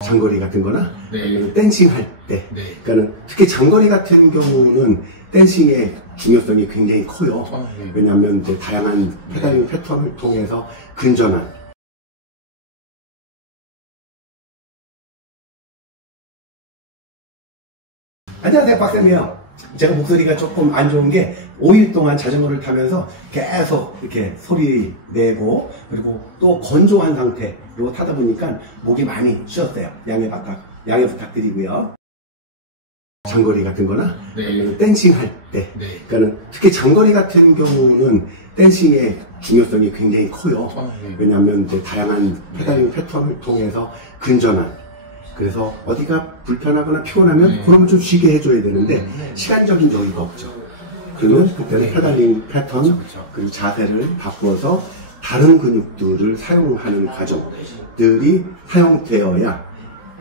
장거리 같은 거나 네. 댄싱 할 때, 네. 그러니까는 특히 장거리 같은 경우는 댄싱의 중요성이 굉장히 커요. 네. 왜냐하면 이제 다양한 페달링 패턴을 통해서 근전한 안녕하세요, 박쌤이에요. 제가 목소리가 조금 안 좋은 게 5일 동안 자전거를 타면서 계속 이렇게 소리 내고 그리고 또 건조한 상태로 타다 보니까 목이 많이 쉬었어요. 양해 부탁드리고요. 장거리 같은 거나 네. 댄싱 할 때, 네. 그러니까는 특히 장거리 같은 경우는 댄싱의 중요성이 굉장히 커요. 네. 왜냐하면 이제 다양한 페달링 패턴을 통해서 근전한, 그래서 어디가 불편하거나 피곤하면 그러면 좀 쉬게 해줘야 되는데 시간적인 여유가 없죠. 그러면 그때는 페달링 패턴 그리고 자세를 바꿔서 다른 근육들을 사용하는 과정들이 사용되어야,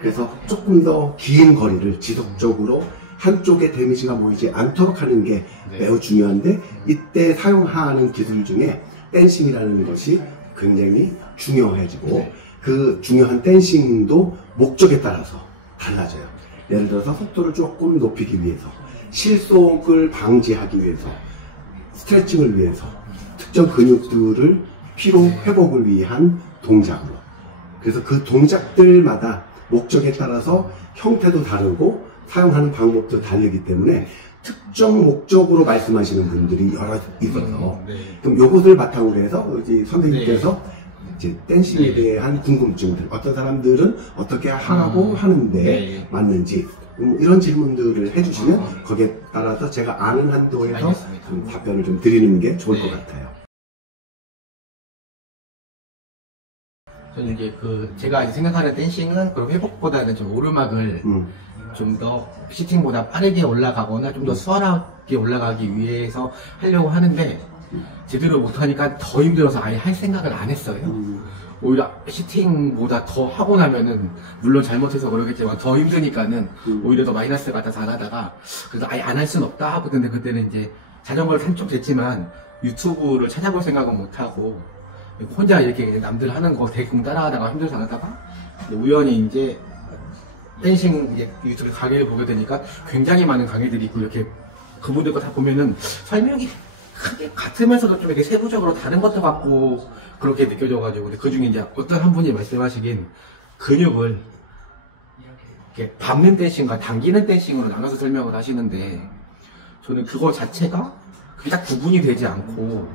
그래서 조금 더 긴 거리를 지속적으로 한쪽에 데미지가 모이지 않도록 하는 게 매우 중요한데, 이때 사용하는 기술 중에 댄싱이라는 것이 굉장히 중요해지고, 그 중요한 댄싱도 목적에 따라서 달라져요. 예를 들어서 속도를 조금 높이기 위해서, 실속을 방지하기 위해서, 스트레칭을 위해서, 특정 근육들을 피로 회복을 위한 동작으로. 그래서 그 동작들마다 목적에 따라서 형태도 다르고 사용하는 방법도 다르기 때문에 특정 목적으로 말씀하시는 분들이 여러 있어서 그럼 요것을 바탕으로 해서 선생님께서 이제 댄싱에 대한 궁금증들, 어떤 사람들은 어떻게 하라고 하는데 맞는지 이런 질문들을 해주시면 거기에 따라서 제가 아는 한도에서 좀 답변을 좀 드리는 게 좋을 것 같아요. 저는 이제 제가 생각하는 댄싱은 그런 회복보다는 좀 오르막을 좀 더 시팅보다 빠르게 올라가거나 좀 더 수월하게 올라가기 위해서 하려고 하는데 제대로 못하니까 더 힘들어서 아예 할 생각을 안 했어요. 오히려 시팅보다 더 하고 나면은 물론 잘못해서 그러겠지만 더 힘드니까는 오히려 더 마이너스가 다 나다가, 그래서 아예 안 할 수는 없다 하고, 근데 그때는 이제 자전거를 탄 좀 됐지만 유튜브를 찾아볼 생각은 못하고 혼자 이렇게 그냥 남들 하는 거 대충 따라하다가 힘들어서 안 하다가 우연히 이제 댄싱 유튜브 강의를 보게 되니까 굉장히 많은 강의들이 있고, 이렇게 그분들 거 다 보면은 설명이 크게 같으면서도 좀 이렇게 세부적으로 다른 것도 같고 그렇게 느껴져가지고, 그 중에 이제 어떤 한 분이 말씀하시긴 근육을 이렇게 밟는 댄싱과 당기는 댄싱으로 나눠서 설명을 하시는데, 저는 그거 자체가 그게 딱 구분이 되지 않고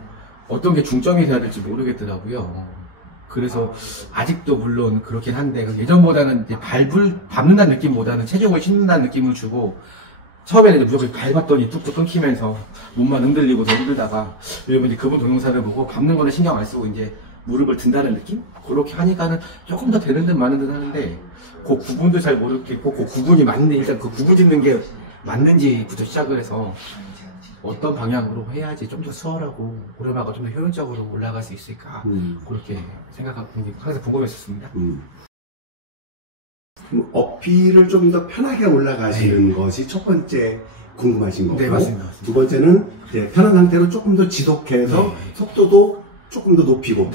어떤 게 중점이 돼야 될지 모르겠더라고요. 그래서 아직도 물론 그렇긴 한데 예전보다는 이제 밟는다는 느낌보다는 체중을 싣는다는 느낌을 주고, 처음에는 이제 무조건 밟았더니 뚝뚝 끊기면서 몸만 흔들리고 더 힘들다가 요즘 이제 그분 동영상을 보고 밟는 거는 신경 안 쓰고 이제 무릎을 든다는 느낌? 그렇게 하니까는 조금 더 되는 듯 마는 듯 하는데, 그 구분도 잘 모르겠고, 그 구분이 맞는, 일단 그 구분 짓는 게 맞는지부터 시작을 해서 어떤 방향으로 해야지 좀 더 수월하고 오르막가 좀 더 효율적으로 올라갈 수 있을까, 그렇게 생각하고 항상 궁금했었습니다. 어필을 좀 더 편하게 올라가시는 것이 첫 번째 궁금하신 거고, 네, 맞습니다. 두 번째는 이제 편한 상태로 조금 더 지속해서 속도도 조금 더 높이고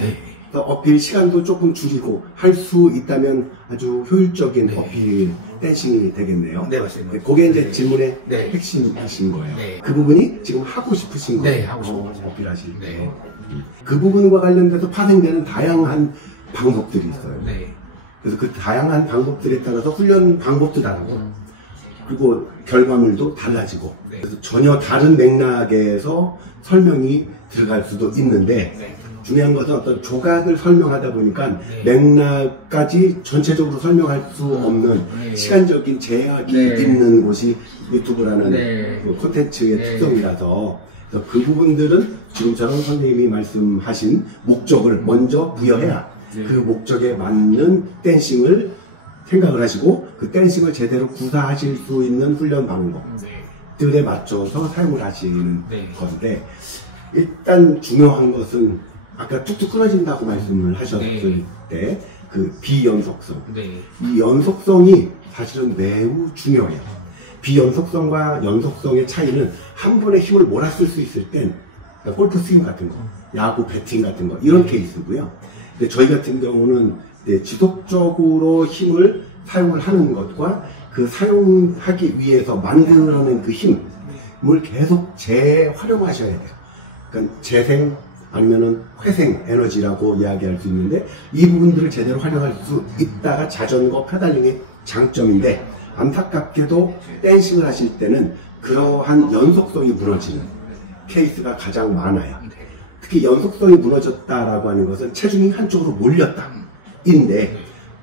어필 시간도 조금 줄이고 할 수 있다면 아주 효율적인 어필 댄싱이 되겠네요. 네, 맞습니다. 그게 이제 질문의 핵심이신 거예요. 그 부분이 지금 하고 싶으신 거예요. 네, 하고 싶은 거죠. 어필하실 때. 그 부분과 관련돼서 파생되는 다양한 방법들이 있어요. 그래서 그 다양한 방법들에 따라서 훈련 방법도 다르고 그리고 결과물도 달라지고, 그래서 전혀 다른 맥락에서 설명이 들어갈 수도 있는데, 중요한 것은 어떤 조각을 설명하다 보니까 맥락까지 전체적으로 설명할 수 없는 시간적인 제약이 있는 곳이 유튜브라는 그 콘텐츠의 특성이라서, 그래서 그 부분들은 지금처럼 선생님이 말씀하신 목적을 먼저 부여해야 그 목적에 맞는 댄싱을 생각을 하시고 그 댄싱을 제대로 구사하실 수 있는 훈련 방법들에 맞춰서 사용을 하시는 건데, 일단 중요한 것은 아까 툭툭 끊어진다고 말씀을 하셨을 때 그 비연속성, 이 연속성이 사실은 매우 중요해요. 비연속성과 연속성의 차이는 한 번에 힘을 몰아쓸 수 있을 땐, 그러니까 골프 스윙 같은 거, 야구 배팅 같은 거, 이런 케이스고요. 근데 저희 같은 경우는 지속적으로 힘을 사용을 하는 것과 그 사용하기 위해서 만들어낸 그 힘을 계속 재활용하셔야 돼요. 그러니까 재생 아니면은 회생 에너지라고 이야기할 수 있는데 이 부분들을 제대로 활용할 수 있다가 자전거 페달링의 장점인데 안타깝게도 댄싱을 하실 때는 그러한 연속성이 무너지는 케이스가 가장 많아요. 특히 연속성이 무너졌다라고 하는 것은 체중이 한쪽으로 몰렸다 인데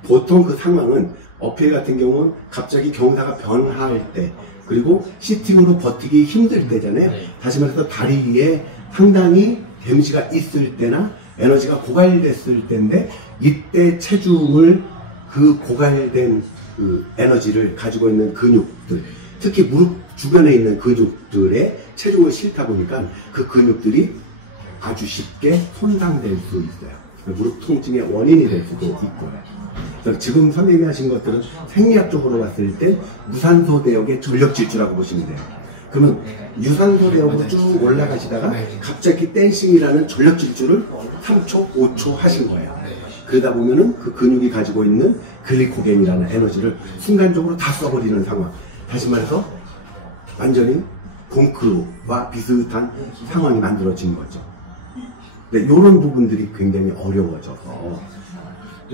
보통 그 상황은 어필 같은 경우는 갑자기 경사가 변화할 때 그리고 시팅으로 버티기 힘들 때잖아요. 다시 말해서 다리에 상당히 데미지가 있을 때나 에너지가 고갈됐을 때인데 이때 체중을 그 고갈된 그 에너지를 가지고 있는 근육들 특히 무릎 주변에 있는 근육들에 체중을 싣다 보니까 그 근육들이 아주 쉽게 손상될 수 있어요. 무릎 통증의 원인이 될 수도 있고요. 그래서 지금 선생님이 하신 것들은 생리학적으로 봤을 때 무산소 대역의 전력 질주라고 보시면 돼요. 그러면 유산소 대역으로 쭉 올라가시다가 갑자기 댄싱이라는 전력 질주를 3초, 5초 하신 거예요. 그러다 보면은 그 근육이 가지고 있는 글리코겐이라는 에너지를 순간적으로 다 써버리는 상황. 다시 말해서 완전히 봉크와 비슷한 상황이 만들어진 거죠. 네, 이런 부분들이 굉장히 어려워져서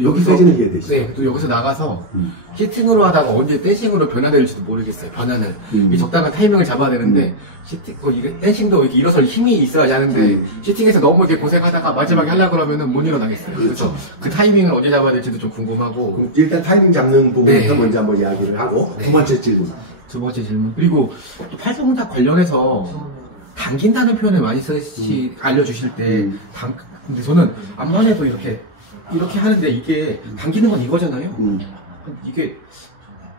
여기까지는 이해되시죠? 네, 또 여기서 나가서 시팅으로 하다가 언제 댄싱으로 변화될지도 모르겠어요. 변화는 이 적당한 타이밍을 잡아야 되는데 시팅, 이게 댄싱도 이렇게 일어설 힘이 있어야지 하는데 시팅에서 너무 이렇게 고생하다가 마지막에 하려고 그러면은 못 일어나겠어요. 그렇죠. 그 타이밍을 어디 잡아야 될지도 좀 궁금하고. 그럼 일단 타이밍 잡는 부분부터 먼저 한번 이야기를 하고 두 번째 질문. 두 번째 질문. 그리고 팔동작 관련해서 당긴다는 표현을 많이 알려주실 때 근데 저는 암만 해도 이렇게 하는데 이게 당기는 건 이거잖아요. 이게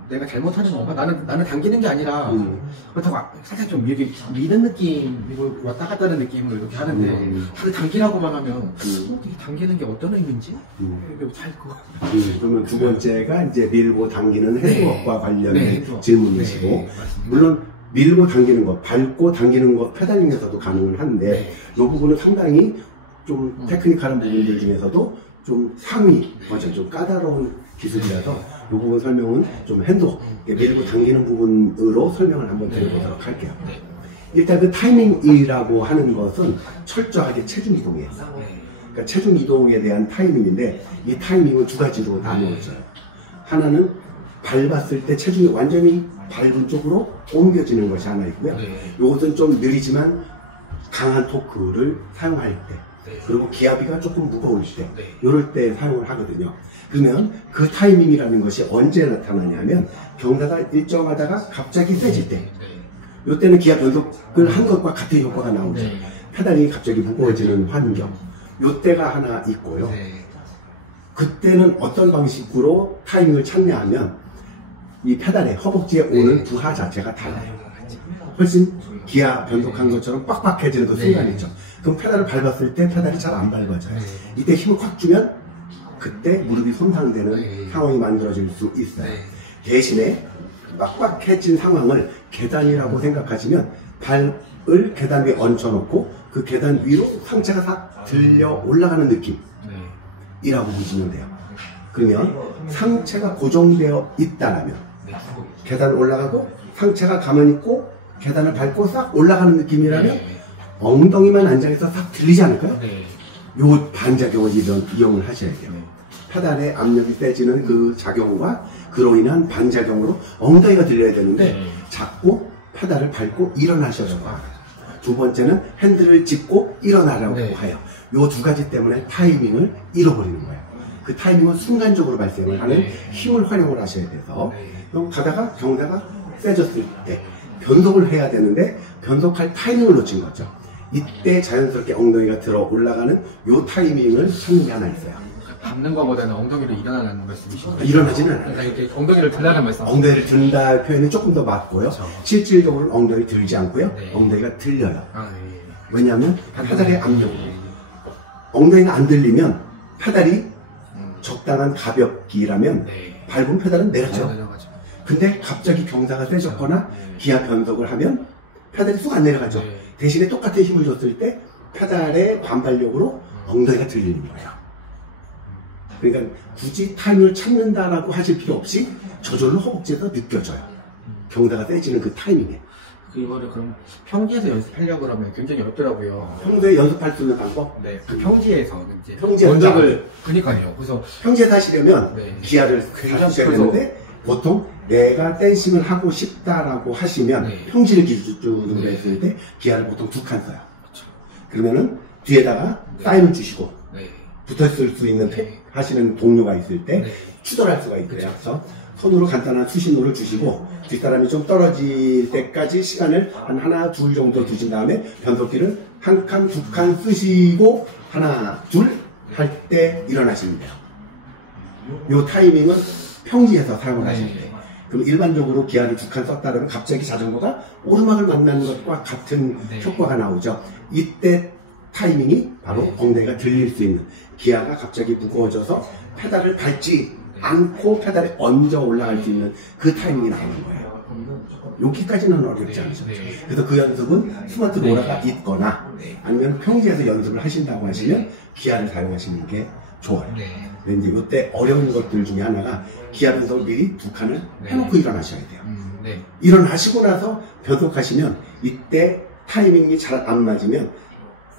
내가 잘못하는 건가? 나는 당기는 게 아니라 그렇다고 살짝 좀 이렇게 미는 느낌이고 왔다 갔다 하는 느낌으로 이렇게 하는데 다들 당기라고만 하면 이게 당기는 게 어떤 의미인지 잘 거. 그러면 두 번째가 이제 밀고 당기는 핸드워크와 관련된 질문이시고 물론 밀고 당기는 것, 밟고 당기는 것 페달링에서도 가능은 한데 이 부분은 상당히 좀 테크니컬한 부분들 중에서도 좀 상위 버전, 좀 까다로운 기술이라서 이 부분 설명은 좀 핸드워크, 밀고 당기는 부분으로 설명을 한번 드려보도록 할게요. 일단 그 타이밍이라고 하는 것은 철저하게 체중 이동이에요. 그러니까 체중 이동에 대한 타이밍인데 이 타이밍은 두 가지로 나누어져요. 하나는 밟았을 때 체중이 완전히 밟은 쪽으로 옮겨지는 것이 하나 있고요. 이것은 좀 느리지만 강한 토크를 사용할 때 그리고 기압이가 조금 무거울 때 이럴 때 사용을 하거든요. 그러면 그 타이밍이라는 것이 언제 나타나냐면 경사가 일정하다가 갑자기 세질 때 이때는 기압 변속을 한 것과 같은 효과가 나오죠. 페달이 갑자기 무거워지는 환경 이때가 하나 있고요. 그때는 어떤 방식으로 타이밍을 찾냐 하면 이 페달의 허벅지에 오는 부하 자체가 달라요. 훨씬 기아 변속한 것처럼 빡빡해지는 그 순간이죠. 그럼 페달을 밟았을 때 페달이 잘 안 밟아져요. 이때 힘을 확 주면 그때 무릎이 손상되는 상황이 만들어질 수 있어요. 대신에 빡빡해진 상황을 계단이라고 생각하시면 발을 계단 위에 얹혀놓고 그 계단 위로 상체가 싹 들려 올라가는 느낌이라고 보시면 돼요. 그러면 상체가 고정되어 있다라면 계단 올라가고 상체가 가만히 있고 계단을 밟고 싹 올라가는 느낌이라면 엉덩이만 안장해서 싹 들리지 않을까요? 요 반작용을 이용을 하셔야 돼요. 페달의 압력이 세지는 그 작용과 그로 인한 반작용으로 엉덩이가 들려야 되는데 자꾸 페달을 밟고 일어나셔야 돼요. 두 번째는 핸들을 짚고 일어나라고 해요. 요 두 가지 때문에 타이밍을 잃어버리는 거예요. 그 타이밍은 순간적으로 발생을 하는 힘을 활용을 하셔야 돼서 그럼 가다가 경사가 세졌을 때 변속을 해야 되는데 변속할 타이밍을 놓친 거죠. 이때 자연스럽게 엉덩이가 들어 올라가는 요 타이밍을 찾는 게 하나 있어요. 밟는 것보다는 엉덩이로 일어나는 말씀이신가요? 일어나지는 않아요. 그러니까 이렇게 엉덩이를 들라는 말씀. 엉덩이를 든다 표현이 조금 더 맞고요. 실질적으로 엉덩이 들지 않고요. 엉덩이가 들려요. 왜냐하면 페달의 압력. 엉덩이가 안 들리면 페달이 적당한 가볍기라면 밟은 페달은 내려죠. 근데 갑자기 경사가 세졌거나 기압 변속을 하면 페달이 쑥 안 내려가죠. 대신에 똑같은 힘을 줬을 때 페달의 반발력으로 엉덩이가 들리는 거예요. 그러니까 굳이 타임을 찾는다라고 하실 필요 없이 저절로 허벅지에서 느껴져요. 경사가 세지는 그 타이밍에. 이거를 그럼 평지에서 연습하려고 그러면 굉장히 어렵더라고요. 평소에 연습할 수 있는 방법? 네, 그 평지에서 이제 평지에서 원적을 그러니까요. 그래서 평지에서 하시려면 네. 기아를 가셔야 되는데 보통 내가 댄싱을 하고 싶다라고 하시면 네. 평지를 기준으로 네. 했을 때 기아를 보통 2칸 써요. 그렇죠. 그러면은 뒤에다가 네. 사인을 주시고 네. 붙어있을 수 있는 네. 하시는 동료가 있을 때 네. 추돌할 수가 있고요. 그렇죠. 그래서 손으로 간단한 수신호를 주시고 뒷사람이 좀 떨어질 때까지 시간을 한 하나 둘 정도 두신 다음에 변속기를 한 칸 두 칸 쓰시고 하나 둘 할 때 일어나시면 돼요. 요 타이밍은 평지에서 사용을 하시면 돼요. 그럼 일반적으로 기아를 2칸 썼다 그러면 갑자기 자전거가 오르막을 만나는 것과 같은 네. 효과가 나오죠. 이때 타이밍이 바로 네. 엉덩이가 들릴 수 있는, 기아가 갑자기 무거워져서 페달을 밟지 않고 페달에 얹어 올라갈 수 있는 그 타이밍이 나오는 거예요. 여기까지는 어렵지 않죠. 네. 그래서 그 연습은 스마트 로라가 네. 있거나 네. 아니면 평지에서 연습을 하신다고 하시면 기아를 사용하시는 게 좋아요. 네. 근데 이제 이때 어려운 것들 중에 하나가 기아 변속을 미리 2칸을 네. 해놓고 일어나셔야 돼요. 네. 일어나시고 나서 변속하시면 이때 타이밍이 잘 안 맞으면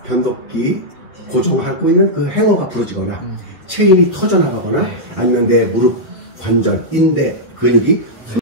변속기 고정하고 있는 그 행어가 부러지거나 체인이 터져나가거나 네. 아니면 내 무릎 관절, 인대, 근육이